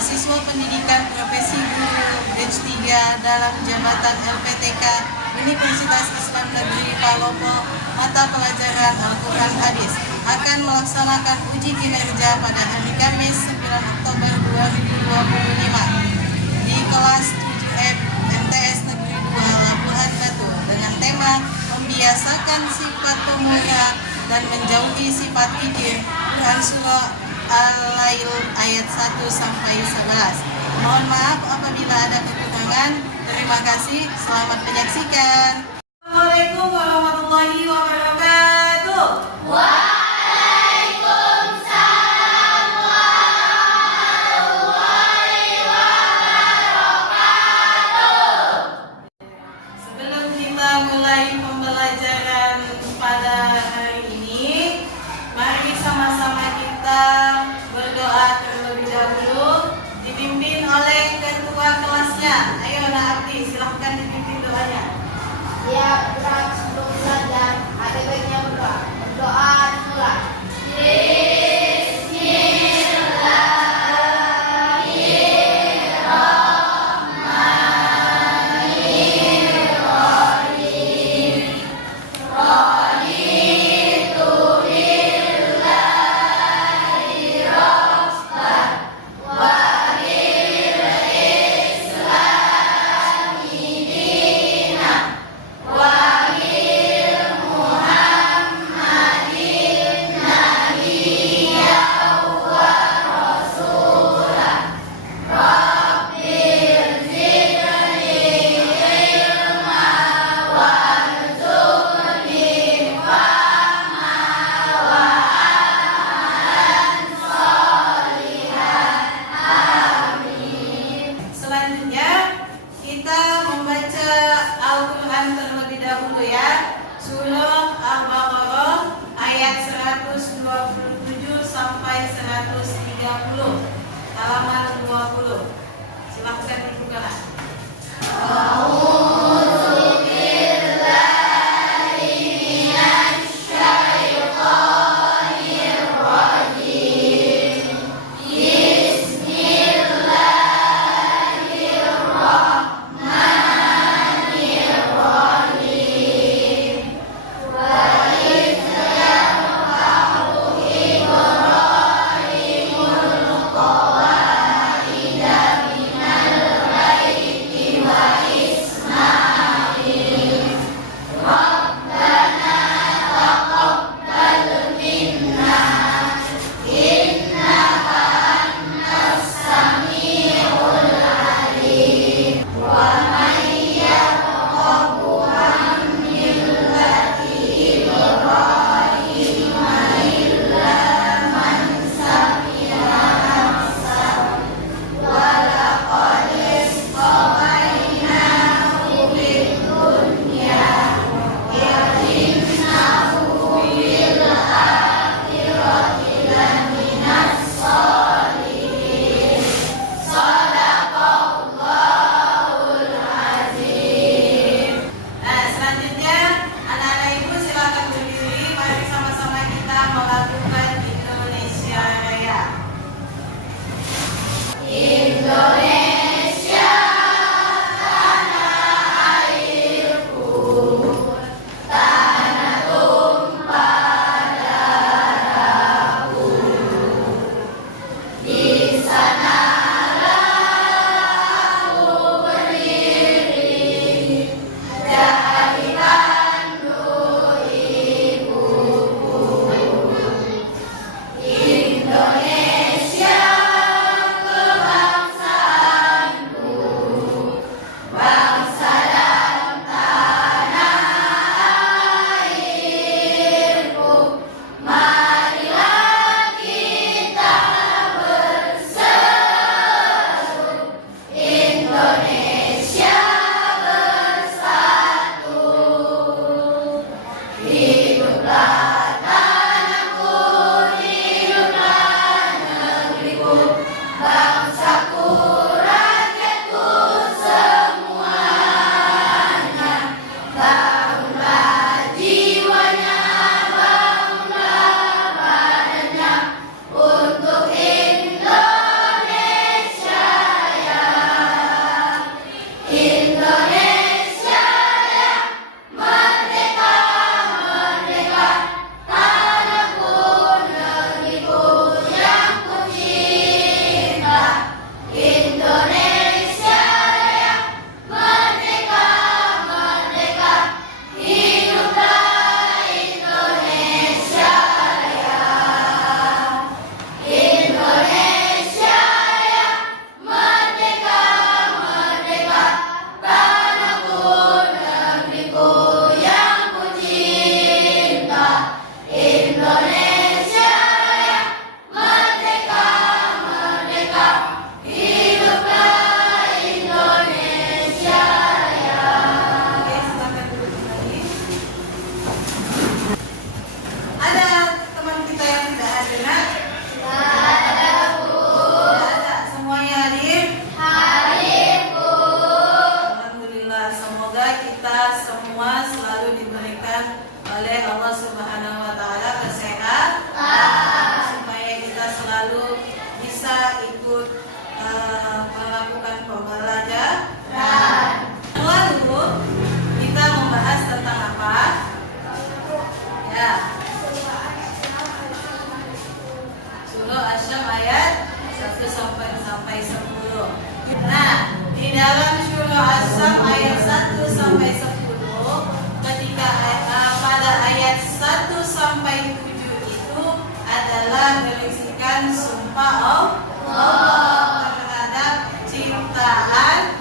Mahasiswa Pendidikan Profesi Guru Batch 3 dalam jabatan LPTK Universitas Islam Negeri Palopo mata pelajaran Al-Quran Hadis akan melaksanakan uji kinerja pada hari Kamis 9 Oktober 2025 di kelas 7F MTS Negeri 2 Labuhan Batu dengan tema membiasakan sifat pemulia dan menjauhi sifat kikir, Quran Surah Al-Lail ayat 1 sampai 11. Mohon maaf apabila ada kekurangan. Terima kasih. Selamat menyaksikan. Assalamualaikum warahmatullahi wabarakatuh. Waalaikumsalam warahmatullahi wabarakatuh. Sebelum kita mulai pembelajaran pada hari ini, mari sama-sama kita berdoa terlebih dahulu, dipimpin oleh ketua kelasnya. Ayo Nak Abdi, silahkan dipimpin doanya. Ya, berat sebelum belajar, ada Subhanahu wa taala kesehatan supaya kita selalu bisa ikut melakukan pembelajaran. Lalu kita membahas tentang apa? Ya. Surah Asy-Syams ayat 1 sampai 10. Nah, di dalam surah Asy-Syams ayat 1 sampai 10, ketika pada ayat 1 sampai 7 itu adalah berisikan sumpah Allah terhadap ciptaan.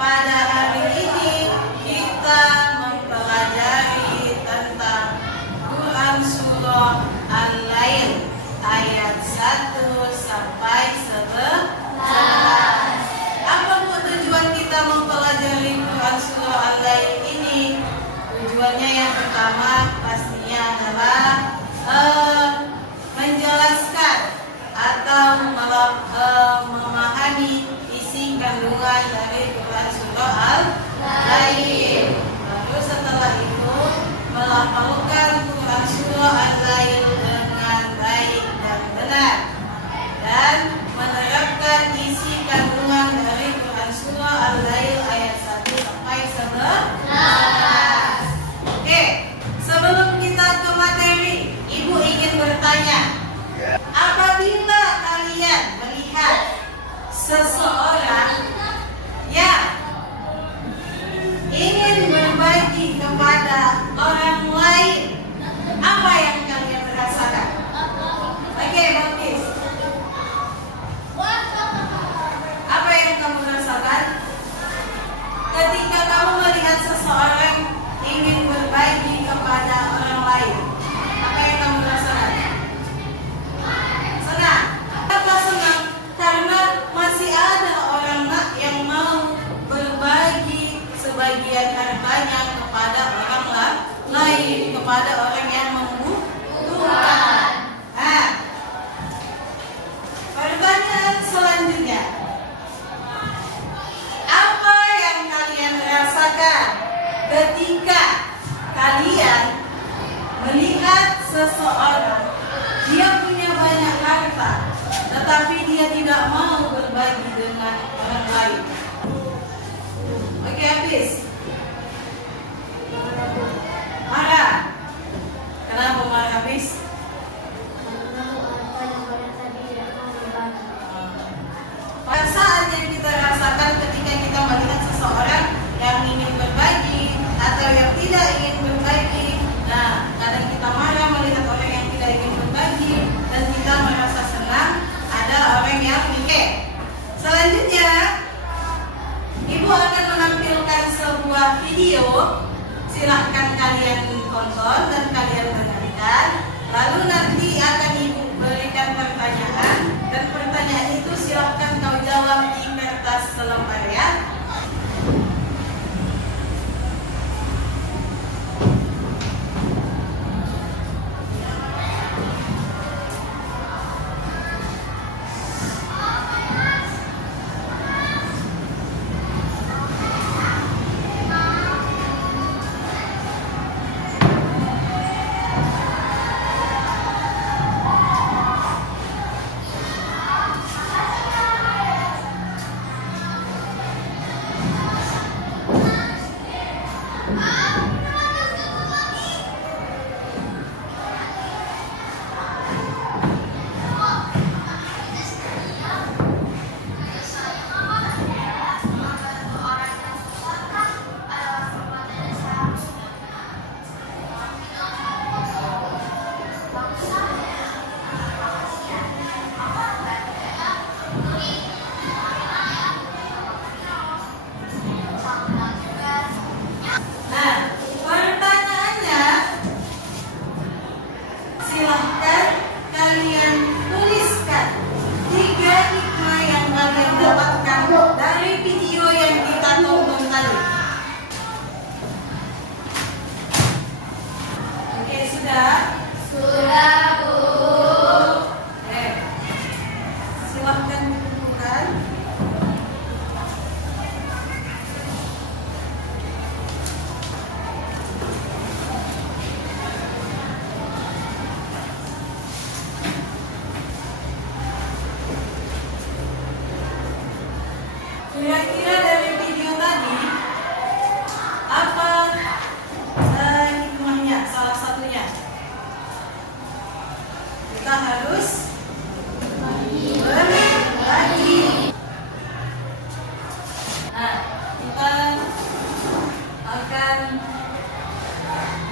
Pada hari ini kita mempelajari tentang Quran surah Al-Lail ayat 1 sampai 11. Apa tujuan kita mempelajari Quran surah Al-Lail ini? Tujuannya yang pertama pastinya adalah menjelaskan atau memahami isi kandungan dari Quran surah Al-Lail. Lalu setelah itu melafalkan Quran surah Al-Lail dengan baik dan benar, dan menerapkan isi kandungan dari Quran surah Al-Lail ayat 1 sampai 11. Oke, sebelum kita ke materi, Ibu ingin bertanya, apabila kalian melihat seseorang yang ingin berbagi kepada orang lain, apa yang kalian rasakan? Oke, Bakis. Apa yang kamu rasakan ketika kamu melihat seseorang ingin berbagi kepada orang lain? Apa yang kamu rasakan? Senang. Kenapa senang? Karena masih ada orang yang mau berbagi sebagian hartanya kepada orang lain, kepada orang yang membutuhkan. Nah, pertanyaan selanjutnya, apa yang kalian rasakan ketika kalian melihat seseorang dia punya banyak harta, tetapi dia tidak mau berbagi dengan orang lain? Oke, habis. Marah. Kenapa marah habis? Perasaan yang kita rasakan ketika kita melihat seseorang yang ingin berbagi atau yang tidak ingin berbagi. Nah, kadang kita marah melihat orang yang tidak ingin berbagi, dan kita merasa senang ada orang yang ingin. Selanjutnya, Ibu akan menampilkan sebuah video. Silahkan kalian tonton dan kalian dengarkan. Lalu nanti akan Ibu berikan pertanyaan, dan pertanyaan itu silahkan kau jawab di kertas selembar ya. kita harus berbagi. Nah, kita akan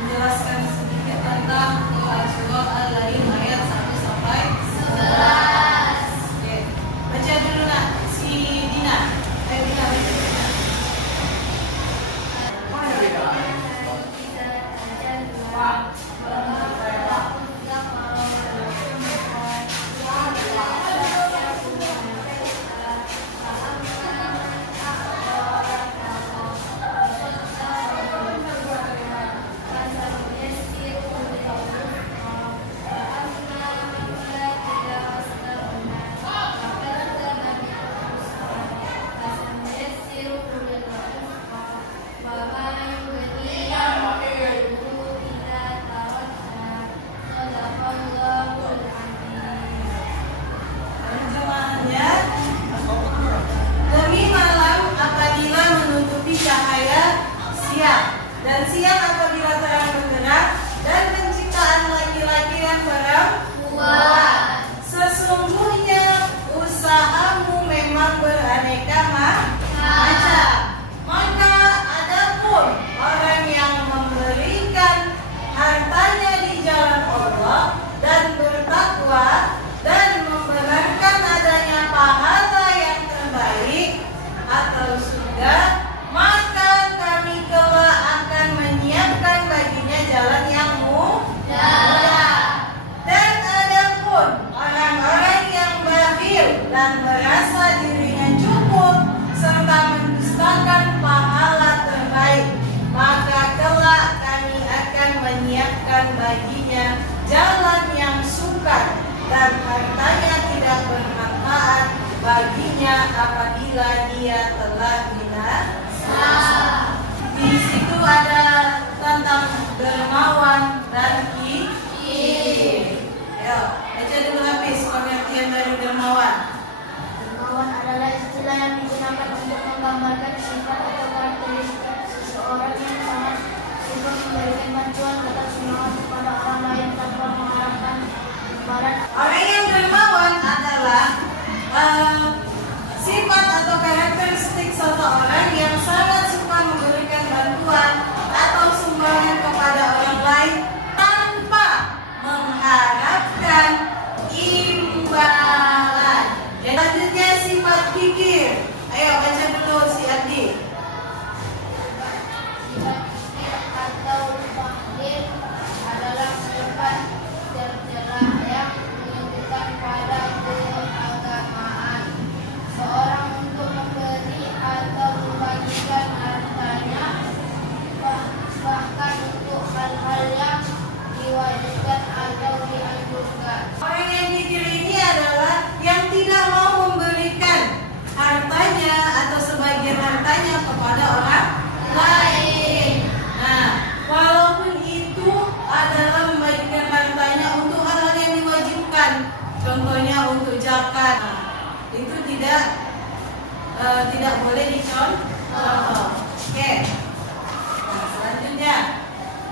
menjelaskan sedikit tentang surah Al-Lail ayat 1 sampai 11. Oke. Baca dulu nak si Dina. Ayo Dina baca. Dan siang apabila terang bergerak, dan penciptaan laki-laki dan perempuan. Sesungguhnya usahamu memang beraneka macam. Maka adapun orang yang memberikan hartanya di jalan Allah dan bertakwa dan membenarkan adanya pahala yang terbaik atau surga, maka kami kelak akan menyiapkan baginya jalan yang mudah. Dan adapun orang-orang yang bakhil dan merasa dirinya cukup serta mendustakan pahala terbaik, maka kelak kami akan menyiapkan baginya jalan yang sukar dan hartanya tidak bermanfaat baginya apabila dia telah binasa. Di situ ada tentang dermawan dan kikir. Ayo, baca dulu habis pengertian dari dermawan. Dermawan adalah istilah yang digunakan untuk menggambarkan sifat atau karakteristik seseorang yang sangat sibuk memberikan bantuan atau semangat kepada orang lain tanpa mengharapkan imbalan. Orang yang dermawan adalah sifat atau karakteristik seseorang yang sangat suka memberikan bantuan atau sumbangan kepada orang lain tanpa mengharapkan imbalan. Selanjutnya sifat kikir. Ayo baca dulu si Adi. Sifat kikir atau bakhil adalah sifat tercela yang menunjukkan pada keagamaan seorang untuk memberi atau membagikan hartanya, bahkan untuk hal-hal yang diwajibkan atau dianjurkan. Orang yang kikir ini adalah yang tidak mau memberikan hartanya atau sebagian hartanya kepada orang lain. Nah, walaupun itu adalah membagikan hartanya untuk hal yang diwajibkan, contohnya untuk zakat, itu tidak boleh dicontoh. Oke. Nah, selanjutnya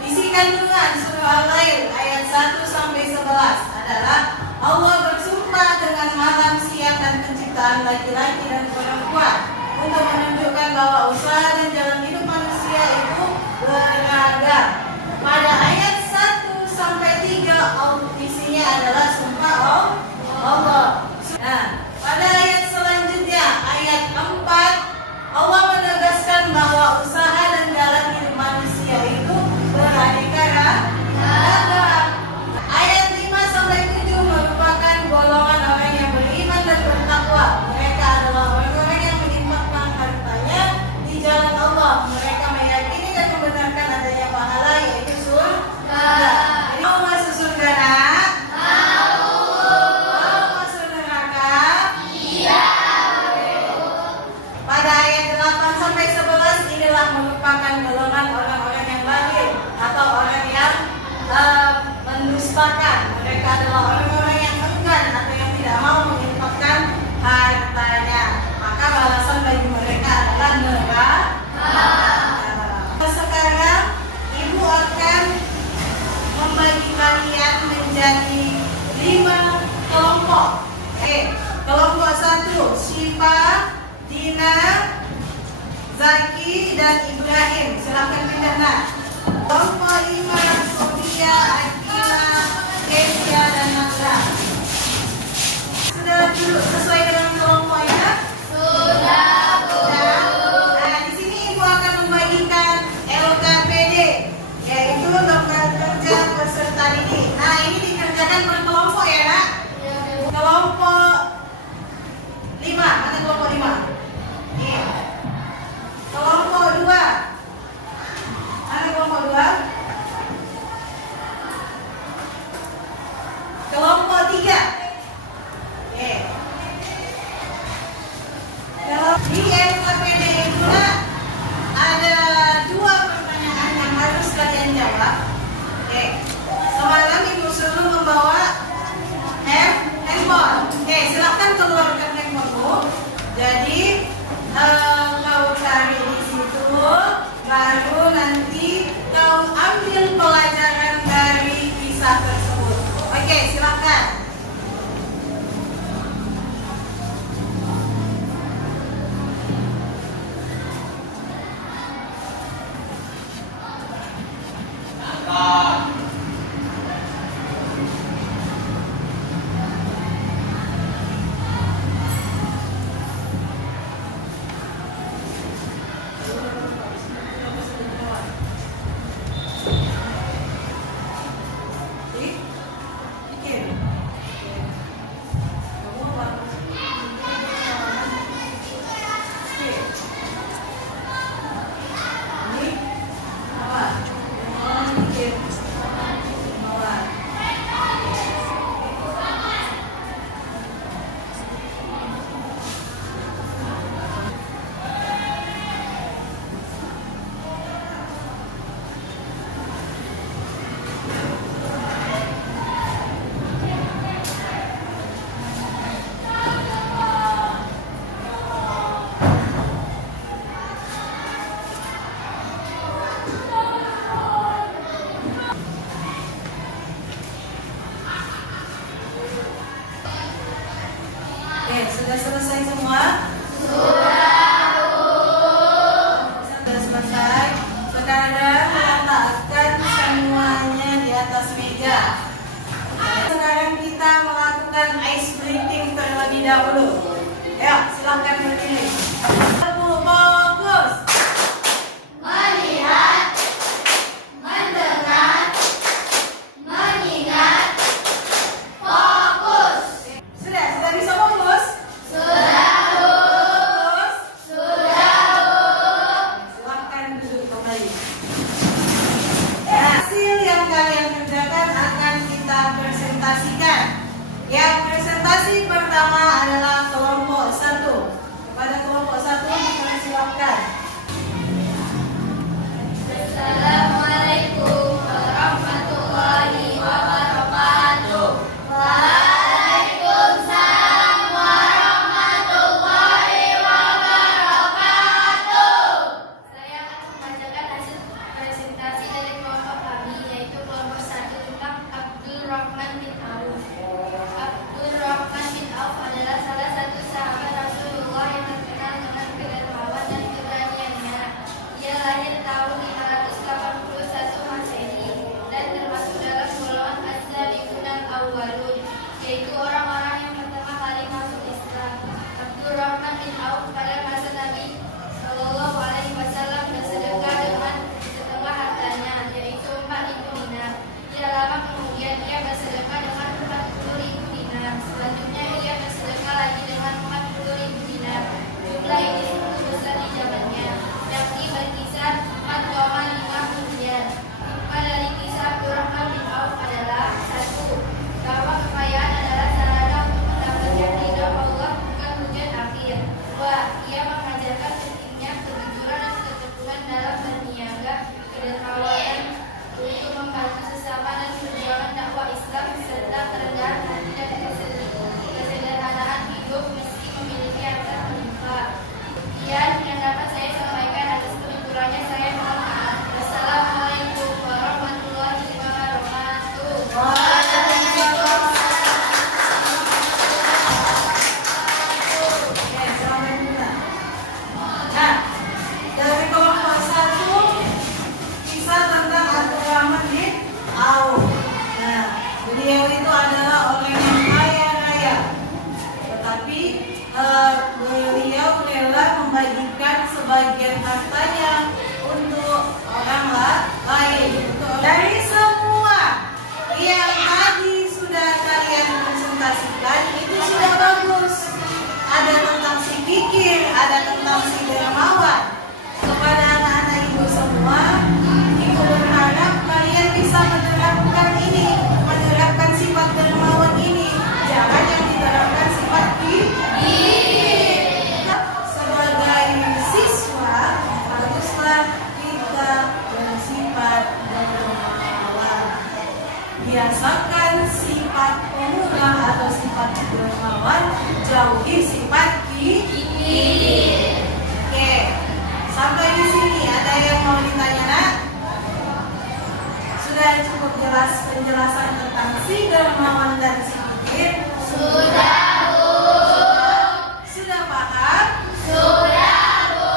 isi kandungan surah Al-Lail ayat 1 sampai 11 adalah Allah bersumpah dengan malam, siang, dan penciptaan laki-laki dan perempuan untuk menunjukkan bahwa usaha dan jalan hidup manusia itu beragam. Pada ayat 1 sampai 3 isinya adalah sumpah Allah. Nah, pada ayat selanjutnya ayat 4 Allah menegaskan bahwa usaha dan jalan hidup manusia itu beraneka ragam. Ayat 5 sampai 7 merupakan golongan orang yang beriman dan bertakwa. Mereka adalah orang-orang yang menginfakkan hartanya di jalan Allah. Mereka meyakini dan membenarkan adanya pahala, yaitu surga. Jadi mau masuk surga nak? Mau masuk neraka? Iya. Pada ayat 8 sampai 11 inilah merupakan golongan orang-orang yang bakhil atau orang yang mendustakan. Mereka adalah orang-orang yang enggan atau yang tidak mau menginfakkan hartanya. Maka balasan bagi mereka adalah neraka. Sekarang ibu akan membagi kalian menjadi 5 kelompok. Kelompok 1 Syifa, Dina, Zaki dan Ibrahim. Silakan pindah nak. Kelompok 5 Sofia, Akila, Kesia dan Nanda. Sudah duduk sesuai dengan kelompoknya? Sudah, Bu. Nah, di sini Ibu akan membagikan LKPD, yaitu lembar kerja peserta didik. Nah, ini dikerjakan berkelompok ya, Nak. Kelompok 5, mana kelompok 5? Ini. Kelompok 2. Mana kelompok 2? Kelompok 3. Kalau di LKPD itu ada 2 pertanyaan yang harus kalian jawab. Semalam Ibu suruh membawa handphone. Silakan keluarkan handphonemu. Jadi kau cari di situ, baru nanti kau ambil pelajaran dari kisah tersebut. Oke, silakan. Sudah selesai semua? Sudah selesai. Sekarang letakkan semuanya di atas meja. Sekarang kita melakukan ice breathing terlebih dahulu. Ya, silakan berdiri. Fokus. Melihat, mendengar, mengingat, fokus. Sudah bisa fokus? Sudah, Bu. Fokus. Sudah, Bu. Silakan duduk kembali. Hasil yang kalian kerjakan akan kita presentasikan. Yang presentasi pertama adalah kelompok 1. Kepada kelompok 1 dipersilakan. Assalamualaikum warahmatullahi wabarakatuh. Waalaikumsalam warahmatullahi wabarakatuh. Saya akan membacakan hasil presentasi dari kelompok kami, yaitu kelompok 1 tentang Abdul Rahman bin Auf. Abdul Rahman bin Auf adalah salah satu sahabat Rasulullah yang terkenal dengan kedermawan dan keberanian membiasakan sifat pemurah atau sifat dermawan, jauhi sifat kikir. Oke, sampai di sini ada yang mau ditanya, Nak? Sudah cukup jelas penjelasan tentang si dermawan dan si kikir? Sudah, Bu. Sudah paham? Sudah, Bu.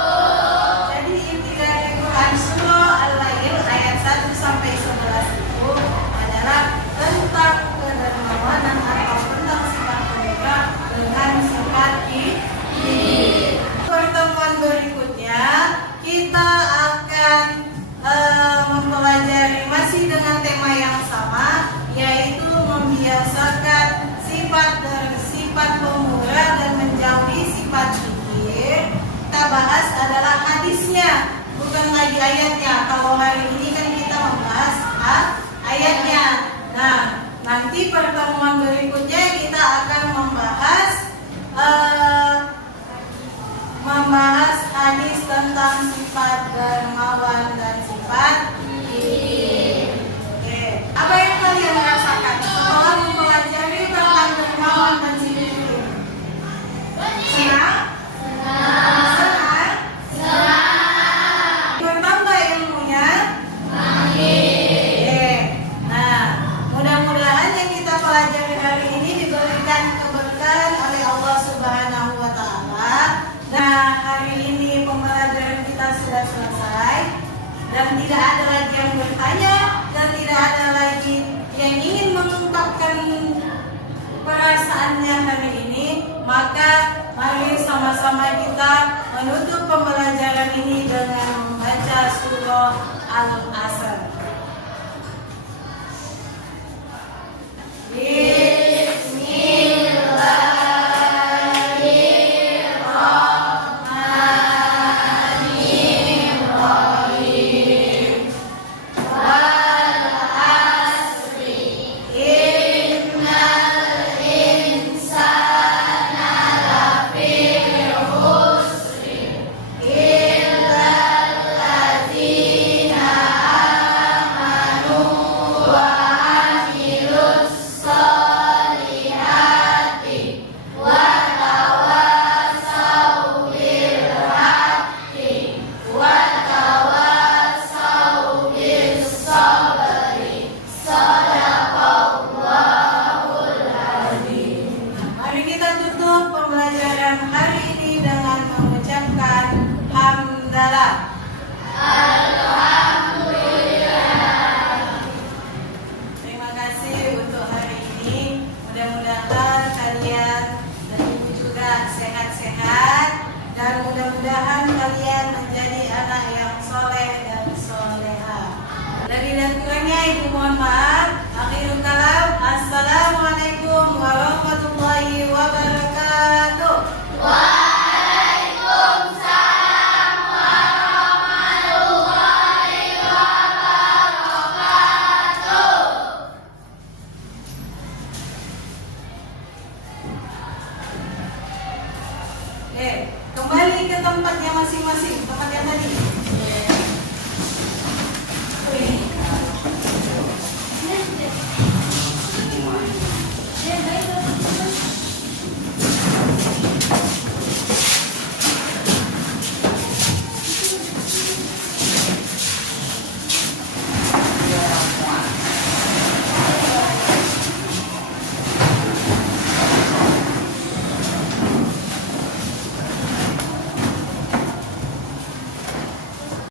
Jadi inti dari Quran Surah Al-Lail ayat 1 sampai 11 itu adalah tentang kedermawanan atau tentang sifat pemurah dengan sifat kikir. Pertemuan berikutnya kita akan mempelajari masih dengan tema yang sama, yaitu membiasakan sifat pemurah dan menjauhi sifat kikir. Kita bahas adalah hadisnya, bukan lagi ayatnya. Kalau hari ini kan kita membahas ayatnya. Nah, nanti pertemuan berikutnya kita akan membahas hadis tentang sifat dermawan dan sifat kikir. Oke, apa yang kalian rasakan setelah mempelajari tentang dermawan dan sifat kikir? Senang? Senang? Bertambah ilmunya? Oke. Nah, mudah-mudahan yang kita pelajari hari ini diberikan keberkahan oleh Allah Subhanahu wa Ta'ala. Nah, hari ini pembelajaran kita sudah selesai dan tidak ada lagi yang bertanya dan tidak ada lagi yang ingin mengungkapkan perasaannya hari ini. Maka mari sama-sama kita menutup pembelajaran ini dengan membaca surah Al-Asr. Terima kasih untuk hari ini. Mudah-mudahan kalian dan ibu juga sehat-sehat dan mudah-mudahan kalian menjadi anak yang soleh dan soleha. Lebih dan kurangnya ibu mohon maaf. Akhirul